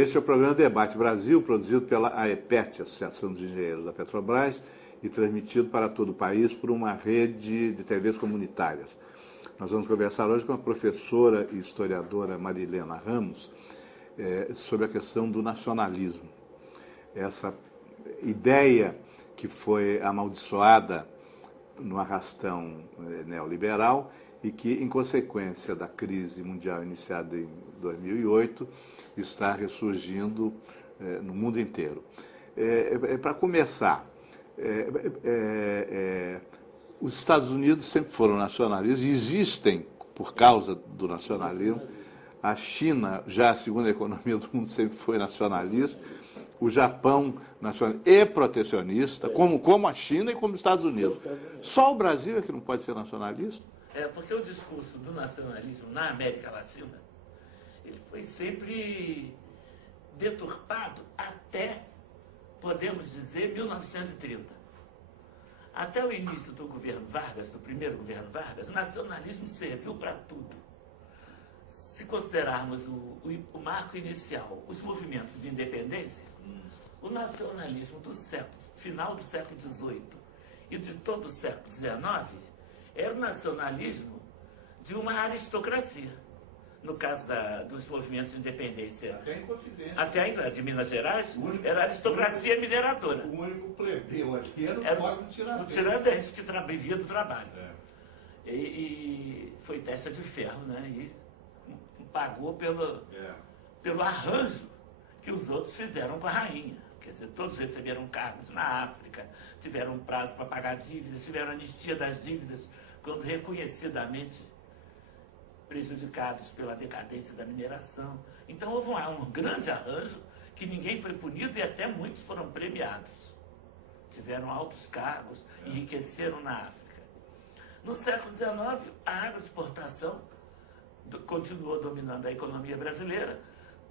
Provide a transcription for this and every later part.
Este é o programa Debate Brasil, produzido pela AEPET, Associação dos Engenheiros da Petrobras, e transmitido para todo o país por uma rede de TVs comunitárias. Nós vamos conversar hoje com a professora e historiadora Marilena Ramos sobre a questão do nacionalismo. Essa ideia que foi amaldiçoada no arrastão neoliberal e que, em consequência da crise mundial iniciada em 2008, está ressurgindo no mundo inteiro. Para começar, os Estados Unidos sempre foram nacionalistas e existem por causa do nacionalismo. A China, já a segunda economia do mundo, sempre foi nacionalista. O Japão, nacionalista e protecionista, como a China e como os Estados Unidos. Só o Brasil é que não pode ser nacionalista? Porque o discurso do nacionalismo na América Latina, ele foi sempre deturpado até, podemos dizer, 1930. Até o início do governo Vargas, do primeiro governo Vargas, o nacionalismo serviu para tudo. Se considerarmos o marco inicial, os movimentos de independência, o nacionalismo do final do século XVIII e de todo o século XIX era o nacionalismo de uma aristocracia. No caso dos movimentos de independência, até em Confidência, até de Minas Gerais, era a aristocracia mineradora. O único plebeu aqui era o pobre do Tiradentes, que vivia do trabalho. E foi testa de ferro, né? E pagou pelo arranjo que os outros fizeram com a rainha. Quer dizer, todos receberam cargos na África, tiveram prazo para pagar dívidas, tiveram anistia das dívidas, quando reconhecidamente prejudicados pela decadência da mineração. Então houve um grande arranjo que ninguém foi punido e até muitos foram premiados. Tiveram altos cargos, enriqueceram na África. No século XIX, a agroexportação continuou dominando a economia brasileira.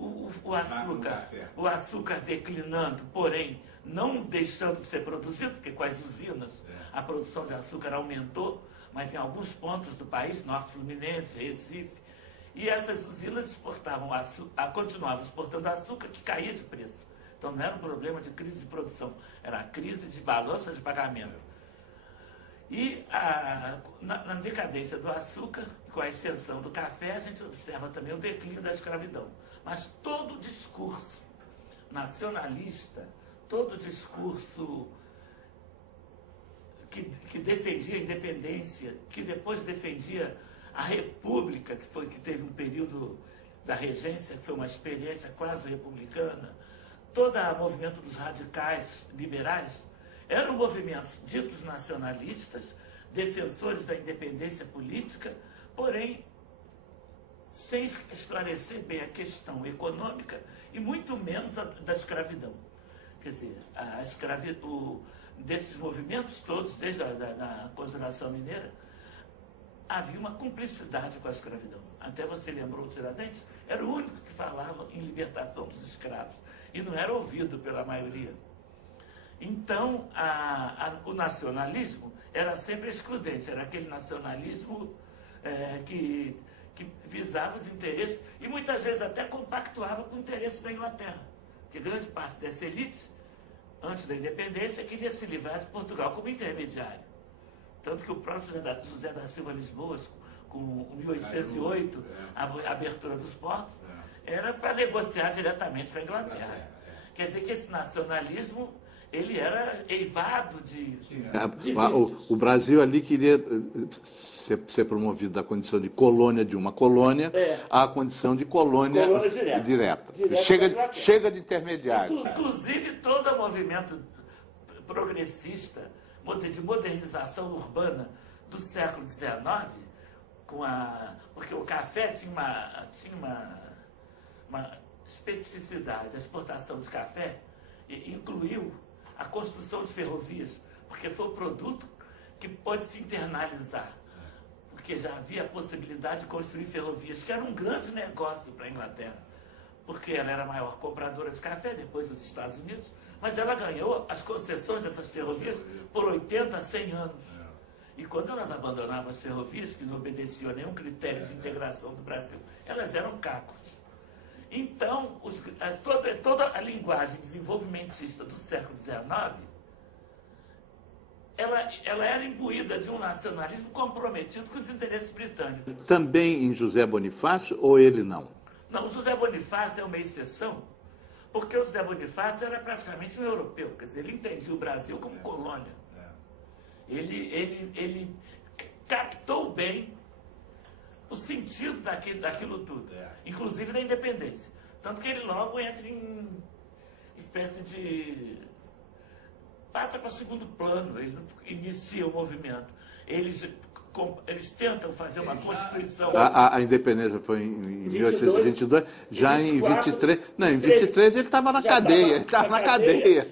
O açúcar declinando, porém não deixando de ser produzido, porque com as usinas a produção de açúcar aumentou, mas em alguns pontos do país, Norte Fluminense, Recife, e essas usinas continuavam exportando açúcar que caía de preço. Então não era um problema de crise de produção, era a crise de balança de pagamento. E na decadência do açúcar, com a extensão do café, a gente observa também o declínio da escravidão. Mas todo o discurso nacionalista, todo o discurso que defendia a independência, que depois defendia a república, que teve um período da regência, que foi uma experiência quase republicana, todo o movimento dos radicais liberais, eram movimentos ditos nacionalistas, defensores da independência política, porém sem esclarecer bem a questão econômica e muito menos da escravidão. Quer dizer, desses movimentos todos, desde a Conjuração Mineira, havia uma cumplicidade com a escravidão. Até você lembrou o Tiradentes, era o único que falava em libertação dos escravos e não era ouvido pela maioria. Então, o nacionalismo era sempre excludente, era aquele nacionalismo que visava os interesses e muitas vezes até compactuava com os interesses da Inglaterra, que grande parte dessa elite, antes da independência, queria se livrar de Portugal como intermediário. Tanto que o próprio José da Silva Lisboas, com 1808, a abertura dos portos, era para negociar diretamente com a Inglaterra. Quer dizer que esse nacionalismo ele era eivado de o Brasil ali queria ser promovido da condição de colônia de uma colônia à condição de colônia direta. Chega de intermediário. Inclusive, todo o movimento progressista, de modernização urbana do século XIX, porque o café tinha uma especificidade, a exportação de café incluiu a construção de ferrovias, porque foi o produto que pôde se internalizar, porque já havia a possibilidade de construir ferrovias, que era um grande negócio para a Inglaterra, porque ela era a maior compradora de café, depois dos Estados Unidos, mas ela ganhou as concessões dessas ferrovias por 80 a 100 anos. E quando elas abandonavam as ferrovias, que não obedeciam a nenhum critério de integração do Brasil, elas eram cacos. Então, toda a linguagem desenvolvimentista do século XIX, ela era imbuída de um nacionalismo comprometido com os interesses britânicos. Também em José Bonifácio ou ele não? Não, o José Bonifácio é uma exceção, porque o José Bonifácio era praticamente um europeu, quer dizer, ele entendia o Brasil como colônia. Ele captou bem o sentido daquilo tudo, inclusive da independência. Tanto que ele logo entra em espécie de... passa para segundo plano, ele inicia o movimento. Eles tentam fazer uma Constituição... A independência foi em 1822, já em 23... Não, em 23 ele estava na cadeia, ele estava na cadeia.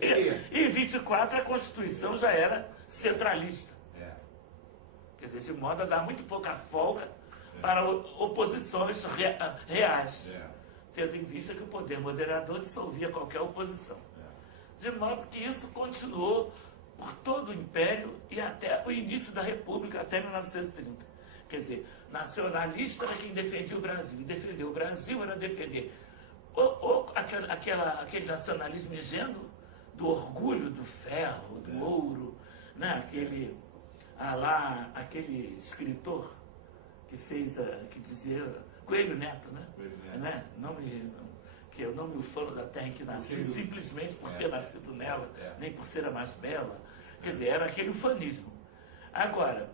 E em 24 a Constituição já era centralista. Quer dizer, de modo a dar muito pouca folga para oposições reais, tendo em vista que o poder moderador dissolvia qualquer oposição. De modo que isso continuou por todo o Império e até o início da República, até 1930. Quer dizer, nacionalista era quem defendia o Brasil. E defender o Brasil era defender aquele nacionalismo ingênuo do orgulho, do ferro, do ouro, né? Aquele escritor que fez, que dizia, Coelho Neto, né? Né? Que eu não me ufano da terra em que nasci, simplesmente por ter nascido nela, nem por ser a mais bela. Quer dizer, era aquele ufanismo. Agora,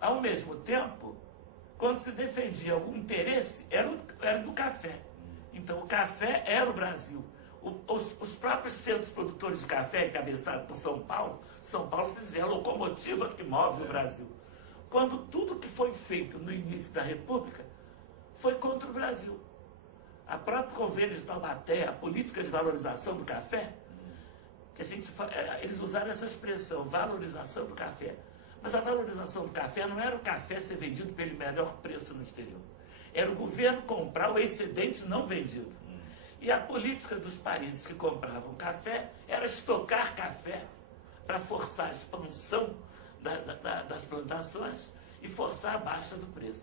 ao mesmo tempo, quando se defendia algum interesse, era do café. Então, o café era o Brasil. Os próprios centros produtores de café, encabeçados por São Paulo se dizia a locomotiva que move o Brasil. Quando tudo que foi feito no início da República foi contra o Brasil. A própria Convênio de Taubaté, a política de valorização do café, que eles usaram essa expressão, valorização do café. Mas a valorização do café não era o café ser vendido pelo melhor preço no exterior. Era o governo comprar o excedente não vendido. E a política dos países que compravam café era estocar café para forçar a expansão das plantações e forçar a baixa do preço.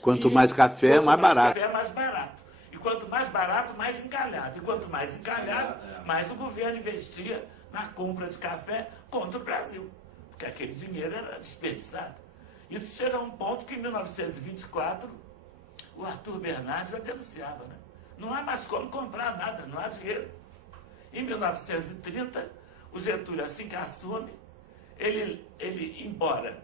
Quanto mais café, mais barato. Café, mais barato. E quanto mais barato, mais encalhado. E quanto mais encalhado, mais o governo investia na compra de café contra o Brasil. Porque aquele dinheiro era desperdiçado. Isso chega a um ponto que em 1924 o Arthur Bernardes já denunciava, né? Não há mais como comprar nada, não há dinheiro. Em 1930, o Getúlio, assim que assume, ele embora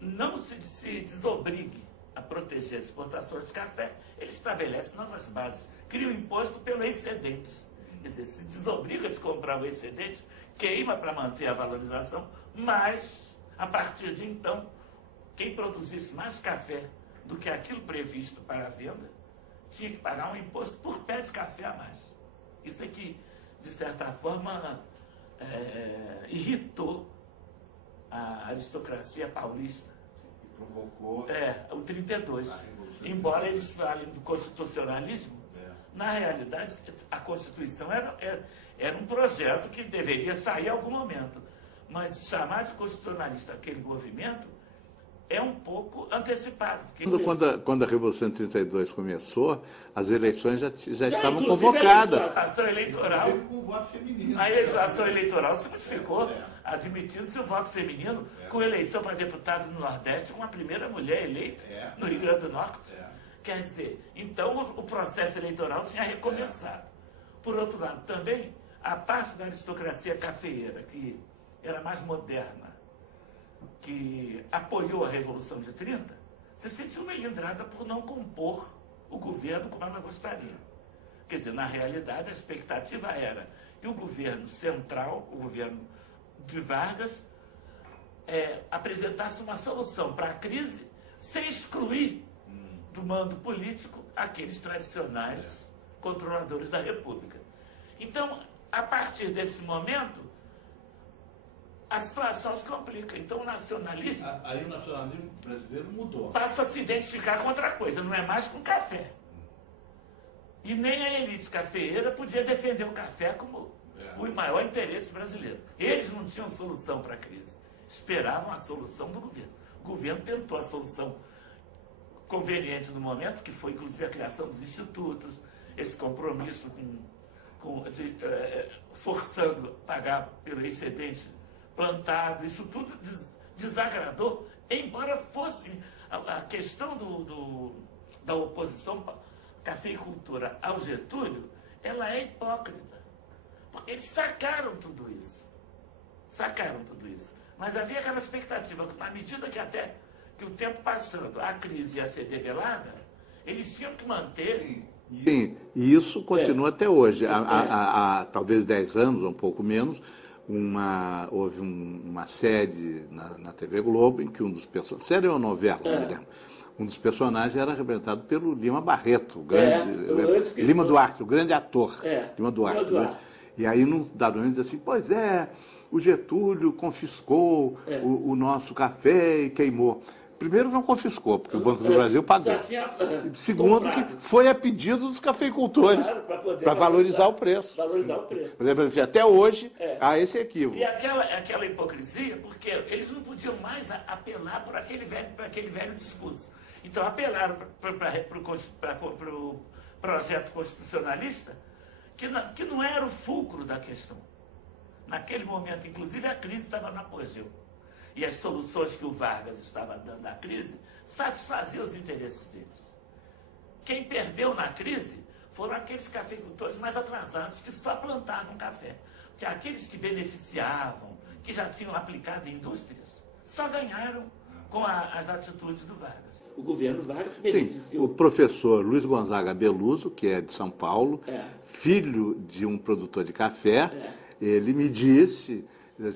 não se desobrigue a proteger as exportações de café, ele estabelece novas bases, cria um imposto pelo excedente. Quer dizer, se desobriga de comprar o excedente, queima para manter a valorização, mas, a partir de então, quem produzisse mais café do que aquilo previsto para a venda, tinha que pagar um imposto por pé de café a mais. Isso é que, de certa forma, irritou a aristocracia paulista. Provocou o 32. Embora eles falem do constitucionalismo, na realidade, a Constituição era um projeto que deveria sair a algum momento. Mas chamar de constitucionalista aquele movimento é um pouco antecipado. Quando a Revolução de 32 começou, as eleições já estavam convocadas. A legislação eleitoral, com voto feminino. a legislação eleitoral se modificou, admitindo-se o voto feminino, com eleição para deputado no Nordeste, com a primeira mulher eleita no Rio Grande do Norte. Quer dizer, então o processo eleitoral tinha recomeçado. Por outro lado, também, a parte da aristocracia cafeeira, que era mais moderna, que apoiou a Revolução de 30, se sentiu melindrada por não compor o governo como ela gostaria. Quer dizer, na realidade, a expectativa era que o governo central, o governo de Vargas, apresentasse uma solução para a crise sem excluir do mando político aqueles tradicionais controladores da República. Então, a partir desse momento, a situação se complica. Então o nacionalismo... Aí o nacionalismo brasileiro mudou. Passa a se identificar com outra coisa, não é mais com café. E nem a elite cafeeira podia defender o café como o maior interesse brasileiro. Eles não tinham solução para a crise. Esperavam a solução do governo. O governo tentou a solução conveniente no momento, que foi inclusive a criação dos institutos, esse compromisso forçando pagar pelo excedente plantado, isso tudo desagradou, embora fosse a questão da oposição cafeicultura ao Getúlio, ela é hipócrita, porque eles sacaram tudo isso. Mas havia aquela expectativa, na medida que o tempo passando, a crise ia ser debelada, eles tinham que manter... Sim, e isso continua até hoje. Há talvez 10 anos, ou um pouco menos, houve uma série na TV Globo, em que um dos personagens... Série ou novela, não me lembro. Um dos personagens era representado pelo Lima Barreto, o grande... Lima Duarte, o grande ator. Lima Duarte. Né? E aí, num dado momento, diz assim, pois é, o Getúlio confiscou o nosso café e queimou. Primeiro, não confiscou, porque o Banco do Brasil pagou. Segundo, comprado. Que foi a pedido dos cafeicultores, para valorizar o preço. Por exemplo, até hoje, há esse equívoco. E aquela hipocrisia, porque eles não podiam mais apelar para aquele velho discurso. Então, apelaram para o projeto constitucionalista, que não era o fulcro da questão. Naquele momento, inclusive, a crise estava no apogeu. E as soluções que o Vargas estava dando à crise satisfaziam os interesses deles. Quem perdeu na crise foram aqueles cafeicultores mais atrasados que só plantavam café. Porque aqueles que beneficiavam, que já tinham aplicado em indústrias, só ganharam com as atitudes do Vargas. O governo Vargas beneficiou. Sim, o professor Luiz Gonzaga Beluso, que é de São Paulo, filho de um produtor de café, ele me disse...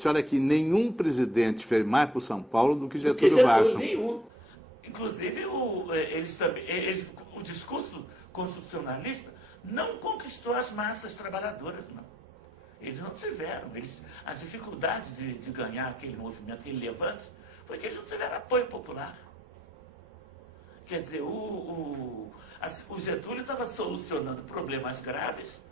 Olha que nenhum presidente fez mais para o São Paulo do que Getúlio Vargas. Nenhum. Inclusive, o discurso constitucionalista não conquistou as massas trabalhadoras, não. Eles não tiveram. A dificuldade de ganhar aquele movimento, aquele levante, foi que eles não tiveram apoio popular. Quer dizer, o Getúlio estava solucionando problemas graves,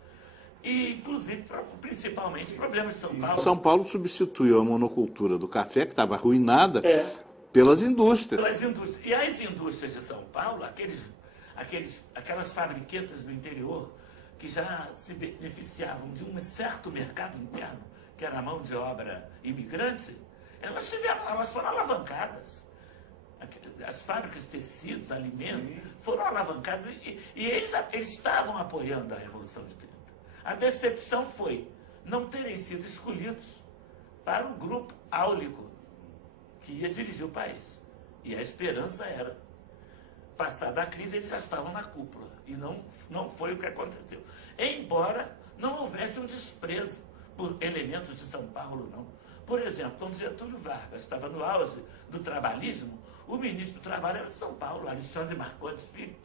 e, inclusive, principalmente, problemas de São Paulo. São Paulo substituiu a monocultura do café, que estava arruinada, pelas indústrias. E as indústrias de São Paulo, aquelas fabriquetas do interior, que já se beneficiavam de um certo mercado interno, que era a mão de obra imigrante, elas foram alavancadas. As fábricas de tecidos, alimentos, foram alavancadas, e eles estavam apoiando a Revolução de 30. A decepção foi não terem sido escolhidos para o grupo áulico que ia dirigir o país. E a esperança era, passada a crise, eles já estavam na cúpula. E não foi o que aconteceu. Embora não houvesse um desprezo por elementos de São Paulo, não. Por exemplo, quando Getúlio Vargas estava no auge do trabalhismo, o ministro do Trabalho era de São Paulo, Alexandre Marcondes Filho.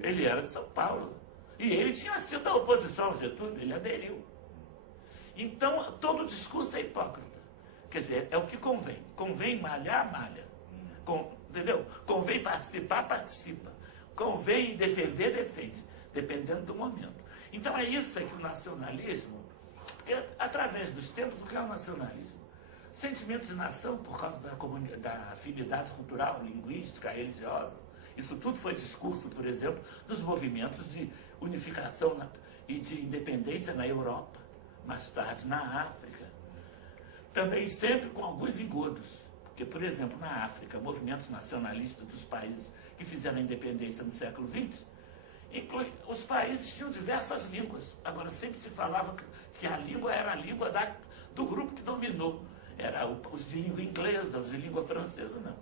Ele era de São Paulo. E ele tinha sido da oposição ao Getúlio, ele aderiu. Então, todo o discurso é hipócrita. Quer dizer, é o que convém. Convém malhar, malha. Entendeu? Convém participar, participa. Convém defender, defende. Dependendo do momento. Então, é isso que o nacionalismo... Porque, através dos tempos, o que é o nacionalismo? Sentimento de nação por causa da afinidade cultural, linguística, religiosa. Isso tudo foi discurso, por exemplo, dos movimentos de unificação e de independência na Europa, mais tarde na África. Também sempre com alguns engodos, porque, por exemplo, na África, movimentos nacionalistas dos países que fizeram a independência no século XX, os países tinham diversas línguas. Agora, sempre se falava que a língua era a língua do grupo que dominou. Era os de língua inglesa, os de língua francesa, não.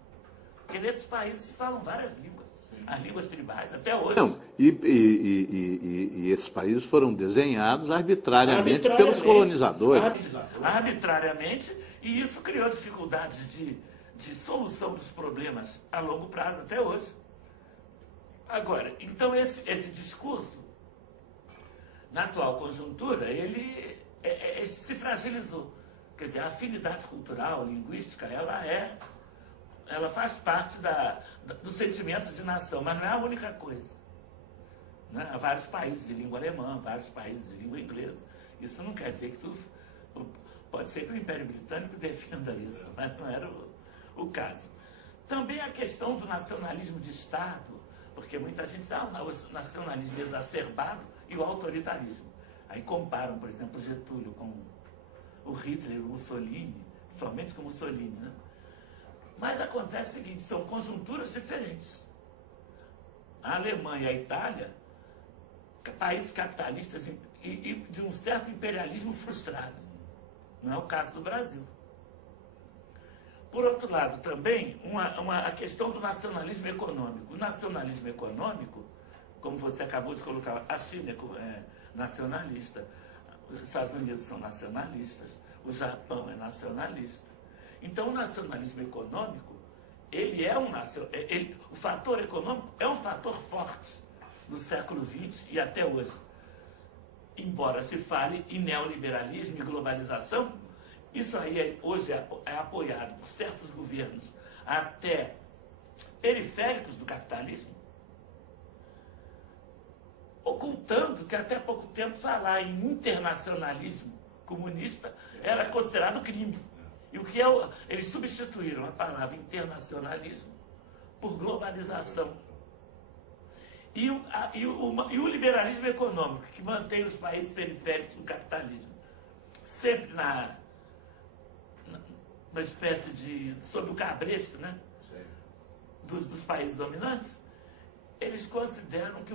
Porque nesses países se falam várias línguas. As línguas tribais, até hoje. Não, e esses países foram desenhados arbitrariamente pelos colonizadores. Arbitrariamente, e isso criou dificuldades de solução dos problemas a longo prazo, até hoje. Agora, então esse discurso, na atual conjuntura, ele se fragilizou. Quer dizer, a afinidade cultural, linguística, ela faz parte do sentimento de nação, mas não é a única coisa. Né? Há vários países de língua alemã, vários países de língua inglesa. Isso não quer dizer que tudo... Pode ser que o Império Britânico defenda isso, mas não era o caso. Também a questão do nacionalismo de Estado, Porque muita gente diz, o nacionalismo exacerbado e o autoritarismo. Aí comparam, por exemplo, Getúlio com o Hitler, o Mussolini, somente com Mussolini, né? Mas acontece o seguinte, são conjunturas diferentes. A Alemanha e a Itália, países capitalistas e de um certo imperialismo frustrado. Não é o caso do Brasil. Por outro lado, também, a questão do nacionalismo econômico. O nacionalismo econômico, como você acabou de colocar, a China é nacionalista, os Estados Unidos são nacionalistas, o Japão é nacionalista. Então, o nacionalismo econômico, o fator econômico é um fator forte no século XX e até hoje. Embora se fale em neoliberalismo e globalização, isso aí hoje é apoiado por certos governos, até periféricos do capitalismo, ocultando que até pouco tempo falar em internacionalismo comunista era considerado crime. E o que eles substituíram a palavra internacionalismo por globalização. E o liberalismo econômico, que mantém os países periféricos do capitalismo sempre na espécie de, sob o cabresto, né, dos países dominantes, eles consideram que,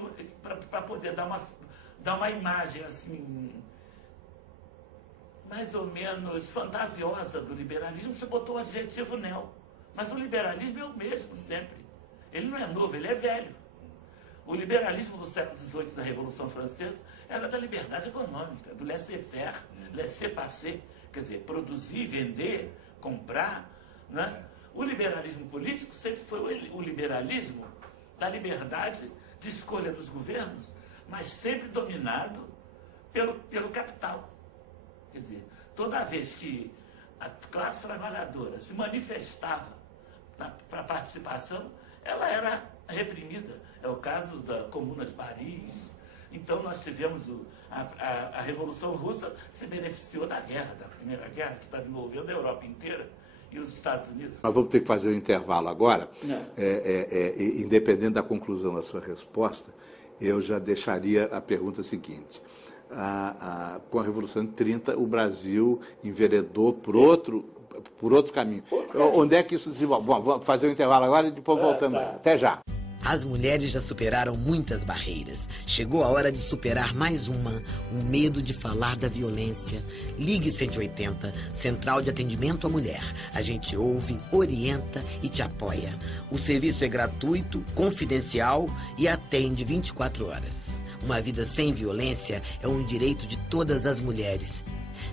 para poder dar uma imagem assim, mais ou menos fantasiosa do liberalismo, você botou o adjetivo neo. Mas o liberalismo é o mesmo sempre. Ele não é novo, ele é velho. O liberalismo do século XVIII, da Revolução Francesa, era da liberdade econômica, do laissez-faire, laissez-passer, quer dizer, produzir, vender, comprar. Né? O liberalismo político sempre foi o liberalismo da liberdade de escolha dos governos, mas sempre dominado pelo capital. Quer dizer, toda vez que a classe trabalhadora se manifestava para a participação, ela era reprimida. É o caso da Comuna de Paris. Então nós tivemos a Revolução Russa se beneficiou da guerra, da Primeira Guerra, que estava envolvendo a Europa inteira e os Estados Unidos. Nós vamos ter que fazer um intervalo agora. Independente da conclusão da sua resposta, eu já deixaria a pergunta seguinte. Com a Revolução de 30, o Brasil enveredou por outro caminho. Onde é que isso se desenvolve? Bom, vamos fazer um intervalo agora e depois voltamos. Até já. As mulheres já superaram muitas barreiras. Chegou a hora de superar mais uma, o medo de falar da violência. Ligue 180, Central de Atendimento à Mulher. A gente ouve, orienta e te apoia. O serviço é gratuito, confidencial e atende 24 horas. Uma vida sem violência é um direito de todas as mulheres.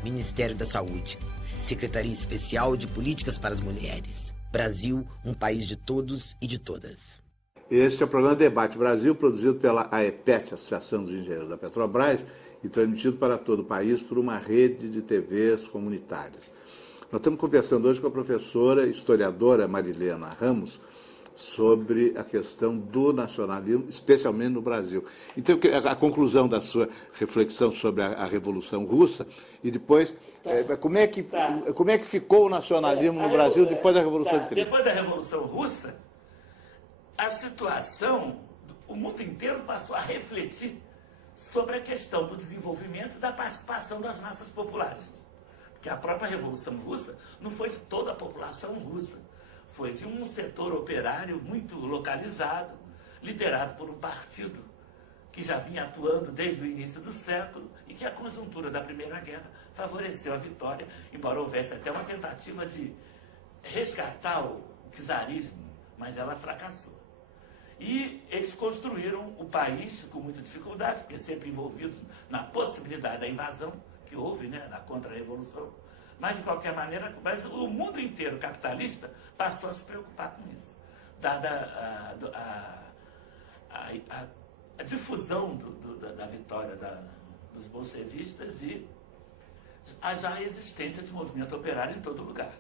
Ministério da Saúde. Secretaria Especial de Políticas para as Mulheres. Brasil, um país de todos e de todas. Este é o programa Debate Brasil, produzido pela AEPET, Associação dos Engenheiros da Petrobras, e transmitido para todo o país por uma rede de TVs comunitárias. Nós estamos conversando hoje com a professora historiadora Marilena Ramos sobre a questão do nacionalismo, especialmente no Brasil. Então, a conclusão da sua reflexão sobre a Revolução Russa e depois, como é que ficou o nacionalismo no Brasil depois da Revolução de 30? Depois da Revolução Russa, a situação, o mundo inteiro passou a refletir sobre a questão do desenvolvimento e da participação das massas populares. Porque a própria Revolução Russa não foi de toda a população russa, foi de um setor operário muito localizado, liderado por um partido que já vinha atuando desde o início do século e que a conjuntura da Primeira Guerra favoreceu a vitória, embora houvesse até uma tentativa de resgatar o czarismo, mas ela fracassou. E eles construíram o país com muita dificuldade, porque sempre envolvidos na possibilidade da invasão, que houve, né, na Contra-Revolução. Mas, de qualquer maneira, o mundo inteiro capitalista passou a se preocupar com isso, dada a difusão da vitória dos bolchevistas e já a existência de movimento operário em todo lugar.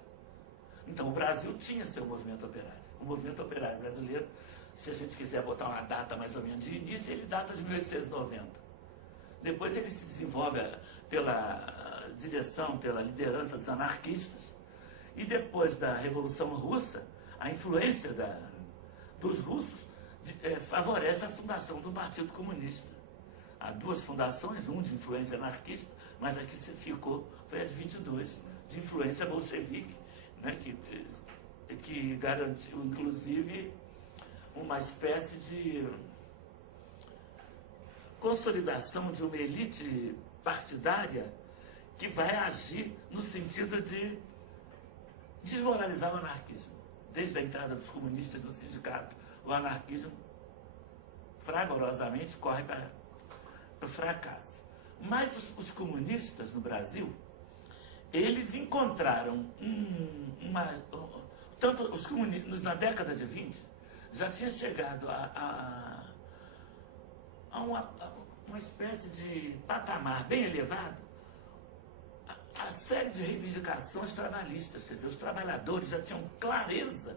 Então, o Brasil tinha seu movimento operário. O movimento operário brasileiro, se a gente quiser botar uma data mais ou menos de início, ele data de 1890. Depois ele se desenvolve pela direção, pela liderança dos anarquistas. E depois da Revolução Russa, a influência dos russos favorece a fundação do Partido Comunista. Há duas fundações, um de influência anarquista, mas a que ficou foi a de 22, de influência bolchevique, né, que garantiu, inclusive, uma espécie de consolidação de uma elite partidária que vai agir no sentido de desmoralizar o anarquismo. Desde a entrada dos comunistas no sindicato, o anarquismo fragorosamente corre para o fracasso. Mas os comunistas no Brasil, eles encontraram tanto os comunistas, na década de 20, já tinha chegado a uma espécie de patamar bem elevado, a série de reivindicações trabalhistas, quer dizer, os trabalhadores já tinham clareza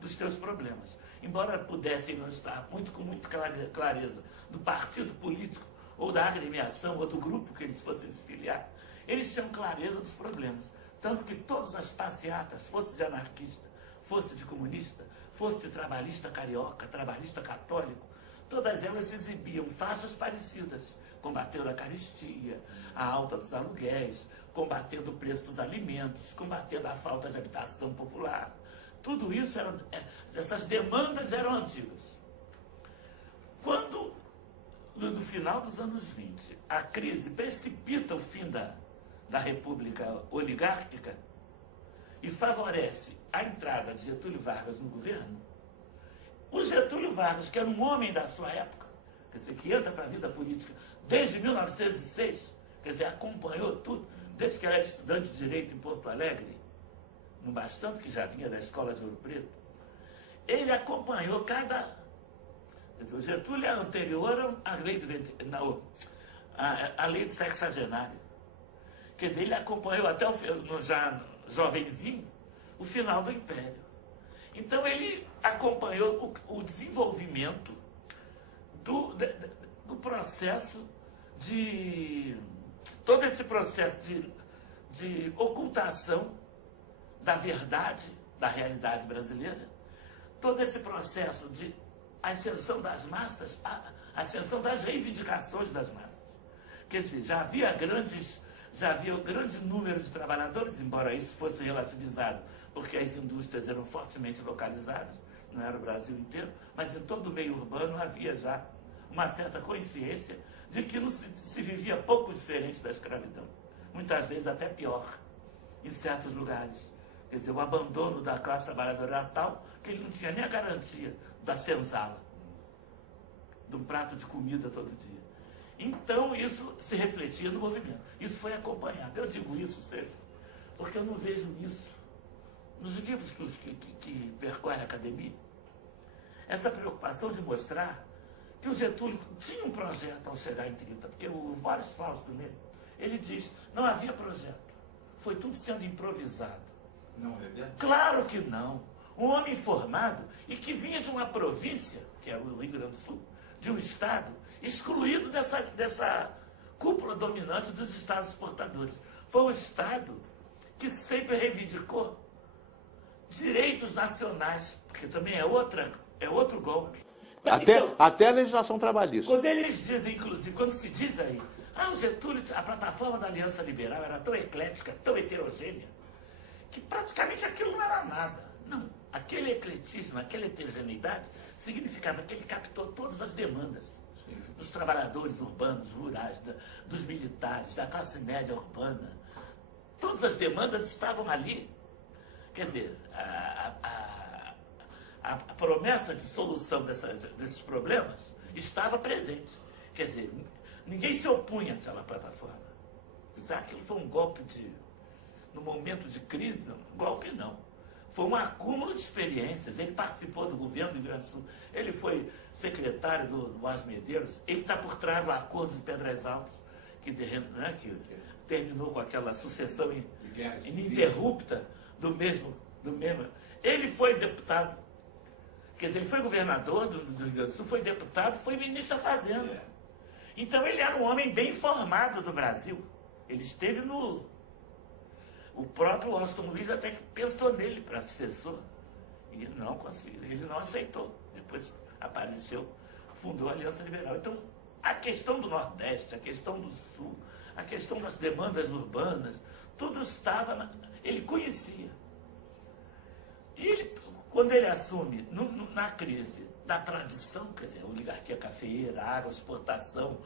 dos seus problemas. Embora pudessem não estar com muita clareza do partido político, ou da agremiação, ou do grupo que eles fossem se filiar, eles tinham clareza dos problemas. Tanto que todas as passeatas, fosse de anarquista, fosse de comunista, fosse de trabalhista carioca, trabalhista católico, todas elas exibiam faixas parecidas, combatendo a carestia, a alta dos aluguéis, combatendo o preço dos alimentos, combatendo a falta de habitação popular. Tudo isso, essas demandas eram antigas. Quando, no final dos anos 20, a crise precipita o fim da República Oligárquica e favorece a entrada de Getúlio Vargas no governo, o Getúlio Vargas, que era um homem da sua época, quer dizer, que entra para a vida política desde 1906, quer dizer, acompanhou tudo, desde que era estudante de Direito em Porto Alegre, no bastante que já vinha da Escola de Ouro Preto, ele acompanhou cada... Quer dizer, o Getúlio é anterior à lei a lei do sexagenário. Quer dizer, ele acompanhou até já jovenzinho o final do Império. Então, ele acompanhou o desenvolvimento do processo todo esse processo de ocultação da verdade, da realidade brasileira, todo esse processo de ascensão das massas, a ascensão das reivindicações das massas. Quer dizer, já havia grande número de trabalhadores, embora isso fosse relativizado, porque as indústrias eram fortemente localizadas, não era o Brasil inteiro, mas em todo o meio urbano havia já uma certa consciência de que não se vivia pouco diferente da escravidão, muitas vezes até pior, em certos lugares. Quer dizer, o abandono da classe trabalhadora era tal que ele não tinha nem a garantia da senzala, de um prato de comida todo dia. Então, isso se refletia no movimento. Isso foi acompanhado. Eu digo isso sempre, porque eu não vejo isso nos livros que percorrem a academia. Essa preocupação de mostrar que o Getúlio tinha um projeto ao chegar em 30, porque o Boris Fausto mesmo, ele diz, não havia projeto. Foi tudo sendo improvisado. Não é verdade? Claro que não. Um homem formado e que vinha de uma província, que era o Rio Grande do Sul, de um estado excluído dessa cúpula dominante dos estados exportadores. Foi um estado que sempre reivindicou direitos nacionais, porque também é outro golpe. Até a legislação trabalhista. Quando eles dizem, inclusive, quando se diz aí, o Getúlio, a plataforma da Aliança Liberal era tão eclética, tão heterogênea, que praticamente aquilo não era nada. Não, aquele ecletismo, aquela heterogeneidade, significava que ele captou todas as demandas dos trabalhadores urbanos, rurais, dos militares, da classe média urbana. Todas as demandas estavam ali. Quer dizer, a promessa de solução desses problemas estava presente. Quer dizer, ninguém se opunha àquela plataforma. Aquilo foi um golpe no momento de crise, golpe não. Foi um acúmulo de experiências. Ele participou do governo do Rio Grande do Sul, ele foi secretário do Boas Medeiros, ele está por trás do acordo de Pedras Altas, que terminou com aquela sucessão ininterrupta do mesmo. Ele foi deputado, quer dizer, ele foi governador do Rio Grande do Sul, foi deputado, foi ministro da Fazenda. Então ele era um homem bem informado do Brasil. Ele esteve O próprio Washington Luiz até que pensou nele para sucessor. E não conseguiu, ele não aceitou. Depois apareceu, fundou a Aliança Liberal. Então, a questão do Nordeste, a questão do Sul, a questão das demandas urbanas, tudo estava, ele conhecia. E ele, quando ele assume, na crise da tradição, quer dizer, a oligarquia cafeeira, a agroexportação,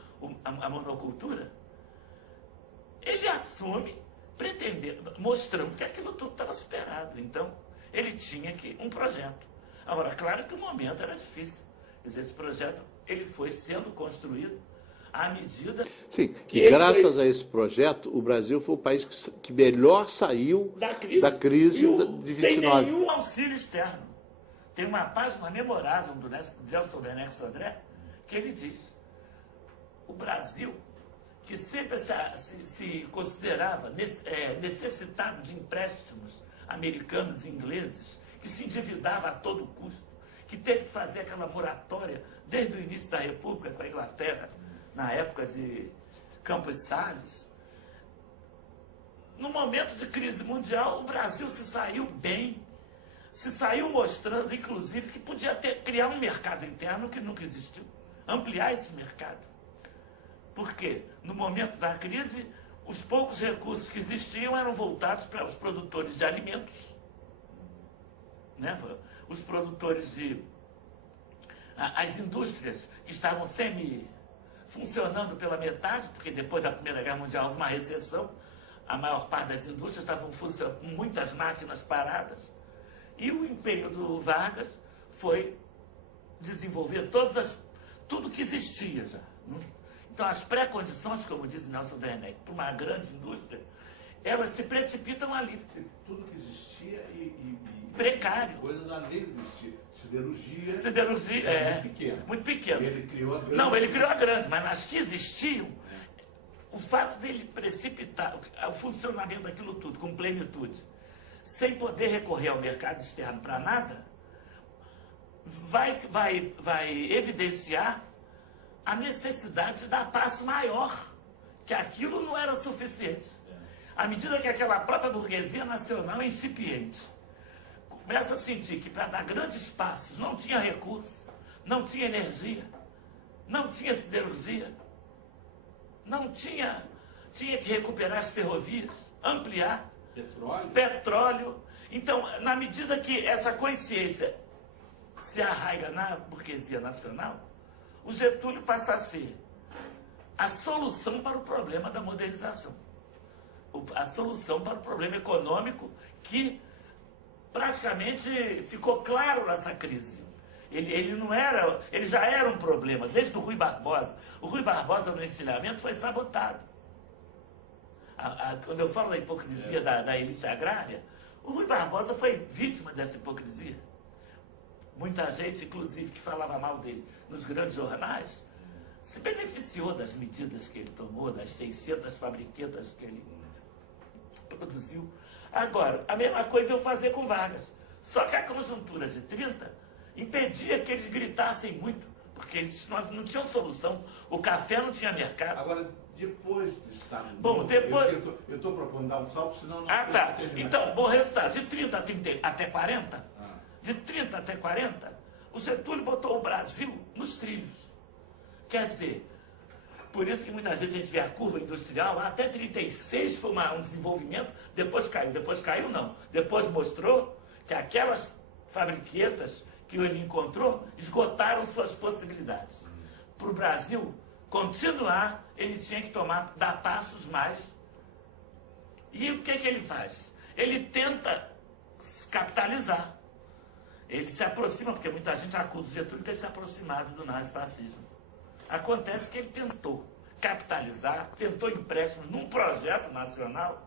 a monocultura, ele assume pretendendo, mostrando que aquilo tudo estava superado. Então, ele tinha um projeto. Agora, claro que o momento era difícil. Quer dizer, esse projeto ele foi sendo construído à medida... Sim, que graças a esse projeto, o Brasil foi o país que melhor saiu da crise de 29. Sem nenhum auxílio externo. Tem uma página memorável do Nelson Benex André, que ele diz: o Brasil, que sempre se considerava necessitado de empréstimos americanos e ingleses, que se endividava a todo custo, que teve que fazer aquela moratória desde o início da República com a Inglaterra, na época de Campos Salles. No momento de crise mundial, o Brasil se saiu bem, se saiu mostrando, inclusive, que podia criar um mercado interno que nunca existiu, ampliar esse mercado. Porque, no momento da crise, os poucos recursos que existiam eram voltados para os produtores de alimentos, né? Os produtores as indústrias que estavam funcionando pela metade, porque depois da Primeira Guerra Mundial houve uma recessão, a maior parte das indústrias estavam funcionando com muitas máquinas paradas, e o período Vargas foi desenvolver tudo que existia já. Então, as pré-condições, como diz Nelson Werneck, para uma grande indústria, elas se precipitam ali. Tudo que existia e precário. Coisas além do existir. Siderurgia. Siderurgia, muito pequena. Muito pequena. Ele criou a grande. Não, ele criou a grande, mas nas que existiam, o fato dele precipitar o funcionamento daquilo tudo com plenitude, sem poder recorrer ao mercado externo para nada, vai evidenciar a necessidade de dar passo maior, que aquilo não era suficiente. À medida que aquela própria burguesia nacional incipiente começa a sentir que para dar grandes passos não tinha recurso, não tinha energia, não tinha siderurgia, tinha que recuperar as ferrovias, ampliar petróleo. Então, na medida que essa consciência se arraiga na burguesia nacional, o Getúlio passa a ser a solução para o problema da modernização, a solução para o problema econômico que praticamente ficou claro nessa crise. Ele já era um problema, desde o Rui Barbosa. O Rui Barbosa, no encilhamento, foi sabotado. Quando eu falo da hipocrisia da elite agrária, o Rui Barbosa foi vítima dessa hipocrisia. Muita gente, inclusive, que falava mal dele nos grandes jornais, se beneficiou das medidas que ele tomou, das 600 fabriquetas que ele produziu. Agora, a mesma coisa eu fazer com Vargas. Só que a conjuntura de 30 impedia que eles gritassem muito, porque eles não tinham solução. O café não tinha mercado. Agora, depois do Estado... Bom, depois... Eu estou propondo dar um salto, senão não... tá. Então, bom resultado. De 30 até 40... De 30 até 40, o Getúlio botou o Brasil nos trilhos. Quer dizer, por isso que muitas vezes a gente vê a curva industrial, até 36 foi um desenvolvimento, depois caiu não. Depois mostrou que aquelas fabriquetas que ele encontrou esgotaram suas possibilidades. Para o Brasil continuar, ele tinha que dar passos mais. E o que ele faz? Ele tenta capitalizar. Ele se aproxima, porque muita gente acusa o Getúlio de ter se aproximado do nazifascismo. Acontece que ele tentou capitalizar, tentou empréstimo num projeto nacional,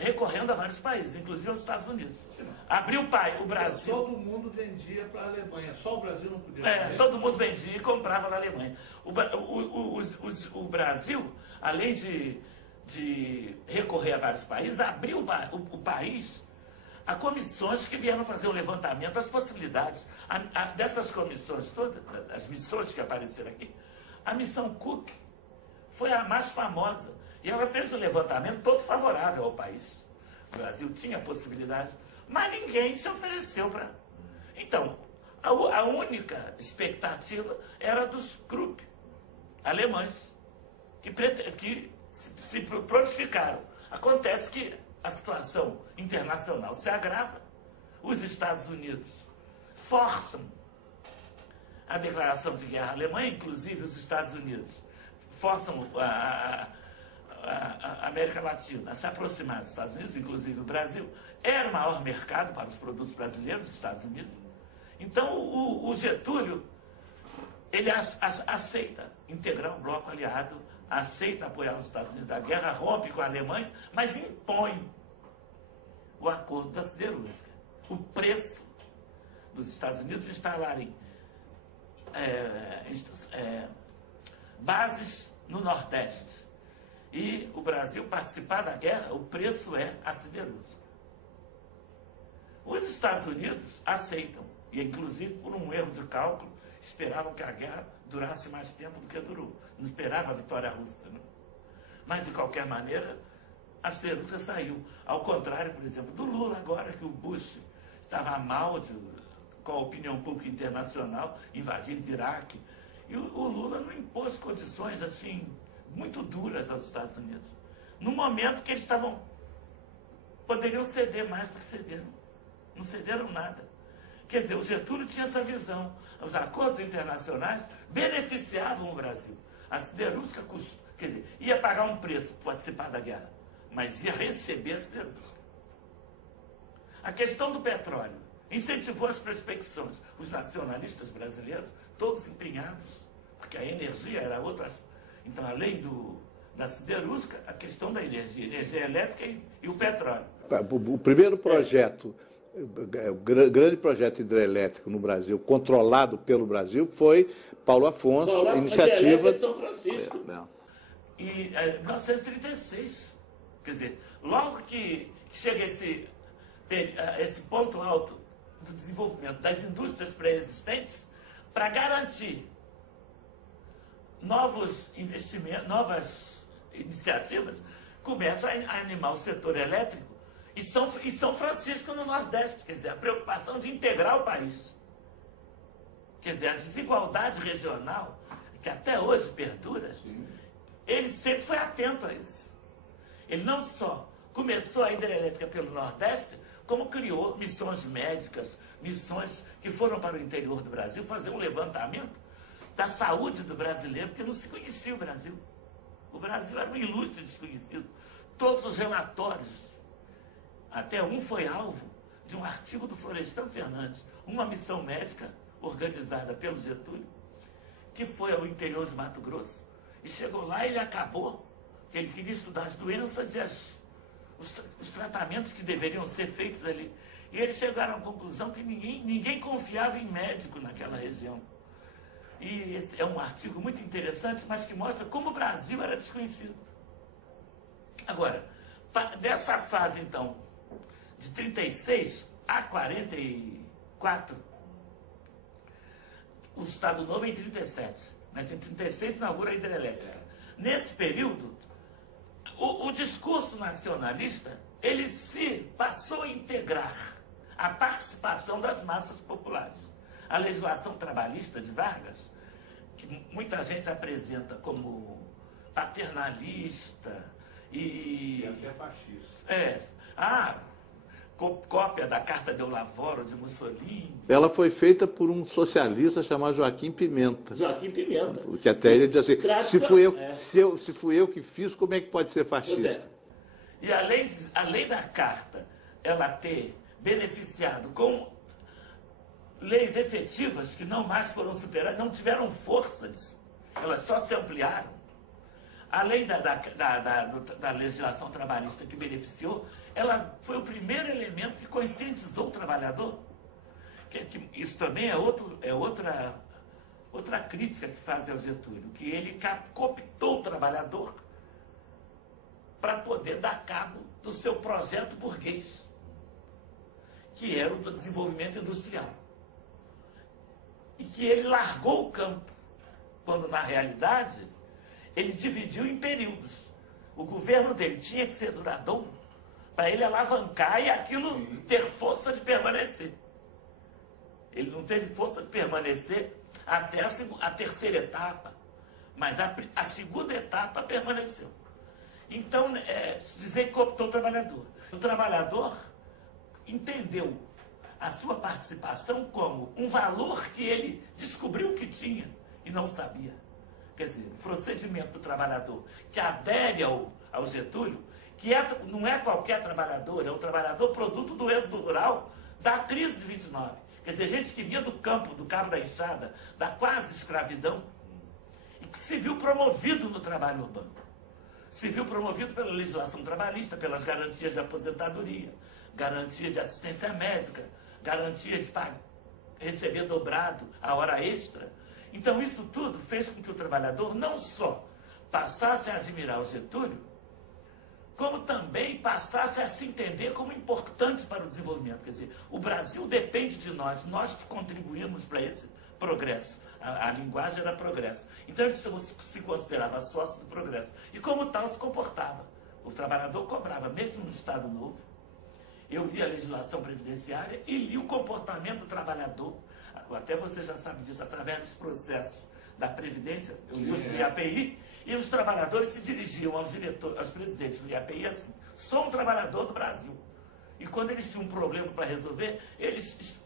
recorrendo a vários países, inclusive aos Estados Unidos. Abriu o Brasil... Todo mundo vendia para a Alemanha, só o Brasil não podia vender. Todo mundo vendia e comprava na Alemanha. O Brasil, além de recorrer a vários países, abriu o país a comissões que vieram fazer o levantamento das possibilidades. Dessas comissões todas, as missões que apareceram aqui, a missão Cook foi a mais famosa. E ela fez um levantamento todo favorável ao país. O Brasil tinha possibilidades, mas ninguém se ofereceu para... Então, A única expectativa era dos Krupp, alemães, que se prontificaram. Acontece que a situação internacional se agrava, os Estados Unidos forçam a declaração de guerra à Alemanha, inclusive os Estados Unidos forçam a América Latina a se aproximar dos Estados Unidos, inclusive o Brasil. Era o maior mercado para os produtos brasileiros, os Estados Unidos. Então, o Getúlio, ele aceita integrar um bloco aliado, aceita apoiar os Estados Unidos da guerra, rompe com a Alemanha, mas impõe o acordo da siderúrgica. O preço dos Estados Unidos instalarem bases no Nordeste e o Brasil participar da guerra, o preço é a siderúrgica. Os Estados Unidos aceitam, e inclusive por um erro de cálculo, esperavam que a guerra durasse mais tempo do que durou. Não esperava a vitória russa, não. Mas, de qualquer maneira, a siderúrgica saiu. Ao contrário, por exemplo, do Lula, agora que o Bush estava mal com a opinião pública internacional, invadindo o Iraque. E o Lula não impôs condições, assim, muito duras aos Estados Unidos. No momento que eles poderiam ceder mais do que cederam. Não cederam nada. Quer dizer, o Getúlio tinha essa visão. Os acordos internacionais beneficiavam o Brasil. A siderúrgica, quer dizer, ia pagar um preço para participar da guerra, mas ia receber a siderúrgica. A questão do petróleo incentivou as prospecções. Os nacionalistas brasileiros, todos empenhados, porque a energia era outra. Então, além da siderúrgica, a questão da energia elétrica e o petróleo. O primeiro projeto, o grande projeto hidrelétrico no Brasil, controlado pelo Brasil, foi Paulo Afonso, iniciativa... São Francisco. E em 1936, quer dizer, logo que chega esse ponto alto do desenvolvimento das indústrias pré-existentes, para garantir novos investimentos, novas iniciativas, começa a animar o setor elétrico e São Francisco no Nordeste. Quer dizer, a preocupação de integrar o país. Quer dizer, a desigualdade regional, que até hoje perdura, ele sempre foi atento a isso. Ele não só começou a hidrelétrica pelo Nordeste, como criou missões médicas, missões que foram para o interior do Brasil fazer um levantamento da saúde do brasileiro, porque não se conhecia o Brasil. O Brasil era um ilustre desconhecido. Todos os relatórios, até um foi alvo de um artigo do Florestan Fernandes, uma missão médica organizada pelo Getúlio, que foi ao interior de Mato Grosso, e chegou lá e ele acabou, que ele queria estudar as doenças e os tratamentos que deveriam ser feitos ali. E eles chegaram à conclusão que ninguém confiava em médico naquela região. E esse é um artigo muito interessante, mas que mostra como o Brasil era desconhecido. Agora, dessa fase, então, de 36 a 44, o Estado Novo é em 37, mas em 36 inaugura a hidrelétrica. Nesse período, o discurso nacionalista, ele se passou a integrar a participação das massas populares. A legislação trabalhista de Vargas, que muita gente apresenta como paternalista e até fascista. Cópia da Carta de Lavoro de Mussolini. Ela foi feita por um socialista chamado Joaquim Pimenta. Joaquim Pimenta. Que até ele diz assim, se fui eu que fiz, como é que pode ser fascista? E além da carta, ela ter beneficiado com leis efetivas que não mais foram superadas, não tiveram força disso. Elas só se ampliaram. Além da legislação trabalhista que beneficiou, ela foi o primeiro elemento que conscientizou o trabalhador. Isso também é outra crítica que faz ao Getúlio, que ele cooptou o trabalhador para poder dar cabo do seu projeto burguês, que era o do desenvolvimento industrial. E que ele largou o campo, quando na realidade ele dividiu em períodos. O governo dele tinha que ser duradouro para ele alavancar e aquilo ter força de permanecer. Ele não teve força de permanecer até a terceira etapa, mas a segunda etapa permaneceu. Então, dizer que cooptou o trabalhador. O trabalhador entendeu a sua participação como um valor que ele descobriu que tinha e não sabia. Quer dizer, o procedimento do trabalhador que adere ao Getúlio, que não é qualquer trabalhador, é o trabalhador produto do êxodo rural da crise de 29. Quer dizer, gente que vinha do campo, do cabo da enxada, da quase escravidão, e que se viu promovido no trabalho urbano. Se viu promovido pela legislação trabalhista, pelas garantias de aposentadoria, garantia de assistência médica, garantia de receber dobrado a hora extra. Então, isso tudo fez com que o trabalhador não só passasse a admirar o Getúlio, como também passasse a se entender como importante para o desenvolvimento. Quer dizer, o Brasil depende de nós que contribuímos para esse progresso. A linguagem era progresso. Então, ele se considerava sócio do progresso. E, como tal, se comportava. O trabalhador cobrava, mesmo no Estado Novo. Eu li a legislação previdenciária e li o comportamento do trabalhador. Até você já sabe disso, através dos processos da Previdência, eu li os do IAPI, e os trabalhadores se dirigiam aos diretores, aos presidentes do IAPI assim: sou um trabalhador do Brasil. E quando eles tinham um problema para resolver, eles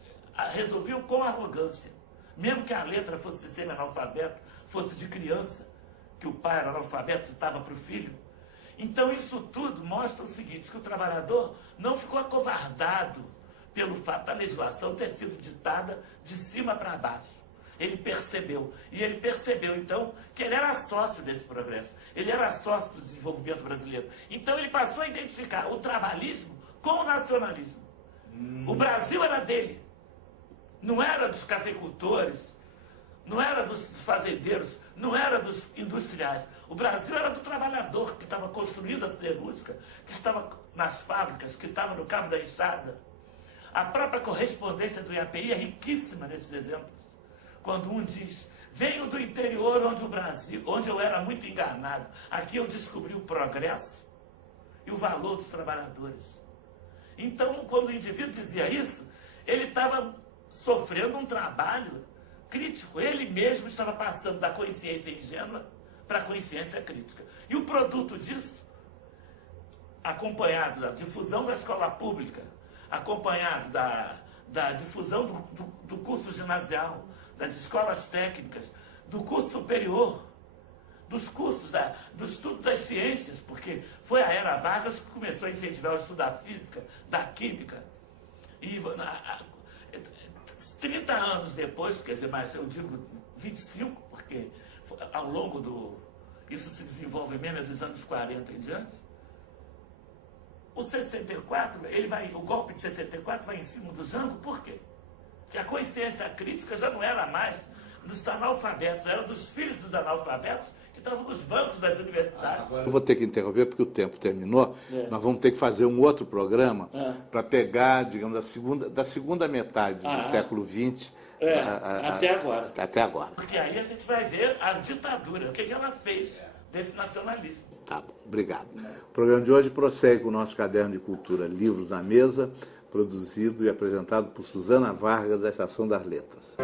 resolviam com arrogância. Mesmo que a letra fosse semi-analfabeto, fosse de criança, que o pai era analfabeto e estava para o filho. Então, isso tudo mostra o seguinte, que o trabalhador não ficou acovardado pelo fato da legislação ter sido ditada de cima para baixo. Ele percebeu. E ele percebeu, então, que ele era sócio desse progresso. Ele era sócio do desenvolvimento brasileiro. Então, ele passou a identificar o trabalhismo com o nacionalismo. O Brasil era dele. Não era dos cafeicultores, não era dos fazendeiros, não era dos industriais. O Brasil era do trabalhador que estava construindo a siderúrgica, que estava nas fábricas, que estava no cabo da enxada. A própria correspondência do IAPI é riquíssima nesses exemplos. Quando um diz, venho do interior onde eu era muito enganado, aqui eu descobri o progresso e o valor dos trabalhadores. Então, quando o indivíduo dizia isso, ele estava sofrendo um trabalho crítico. Ele mesmo estava passando da consciência ingênua para a consciência crítica. E o produto disso, acompanhado da difusão da escola pública, acompanhado da difusão do curso ginasial, das escolas técnicas, do curso superior, dos cursos do estudo das ciências, porque foi a era Vargas que começou a incentivar o estudo da física, da química. E 30 anos depois, quer dizer, mas eu digo 25, porque ao longo isso se desenvolve mesmo dos anos 40 em diante, o 64, o golpe de 64 vai em cima do Jango, por quê? Que a consciência crítica já não era mais dos analfabetos, era dos filhos dos analfabetos que estavam nos bancos das universidades. Eu vou ter que interromper porque o tempo terminou. Nós vamos ter que fazer um outro programa para pegar, digamos, da segunda metade do século XX até agora. Até agora. Porque aí a gente vai ver a ditadura, o que ela fez desse nacionalismo. Tá bom, obrigado. O programa de hoje prossegue com o nosso caderno de cultura Livros na Mesa, produzido e apresentado por Suzana Vargas, da Estação das Letras.